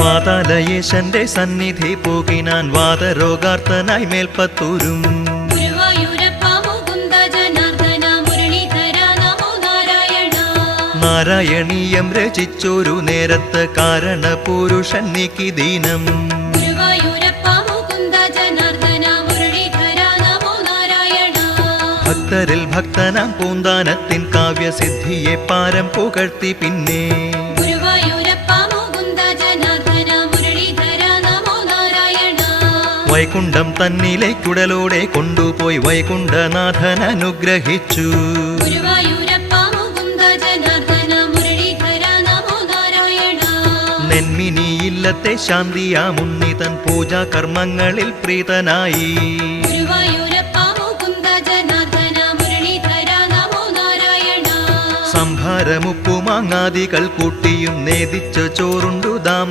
വാതാലയേശന്റെ സന്നിധി പോകിനാൻ വാതരോഗാർത്തനായി മേൽപ്പത്തൂരും. നാരായണീയം രചിച്ചൊരു നേരത്ത് കാരണപുരുഷൻ നീക്കി ദീനം. ഭക്തരിൽ ഭക്തനാം പൂന്താനത്തിൻ കാവ്യസിദ്ധിയെ പാരം പുകഴ്ത്തി പിന്നെ വൈകുണ്ഠം തന്നിലേക്കുടലോടെ കൊണ്ടുപോയി വൈകുണ്ഠനാഥൻ അനുഗ്രഹിച്ചു. നെന്മിനിയില്ലത്തെ ശാന്തിയാമുന്നിതൻ പൂജാകർമ്മങ്ങളിൽ പ്രീതനായി. സംഭാരമുപ്പുമാങ്ങാദികൾ കൂട്ടിയും നേദിച്ച ചോറുണ്ടു ദാമോ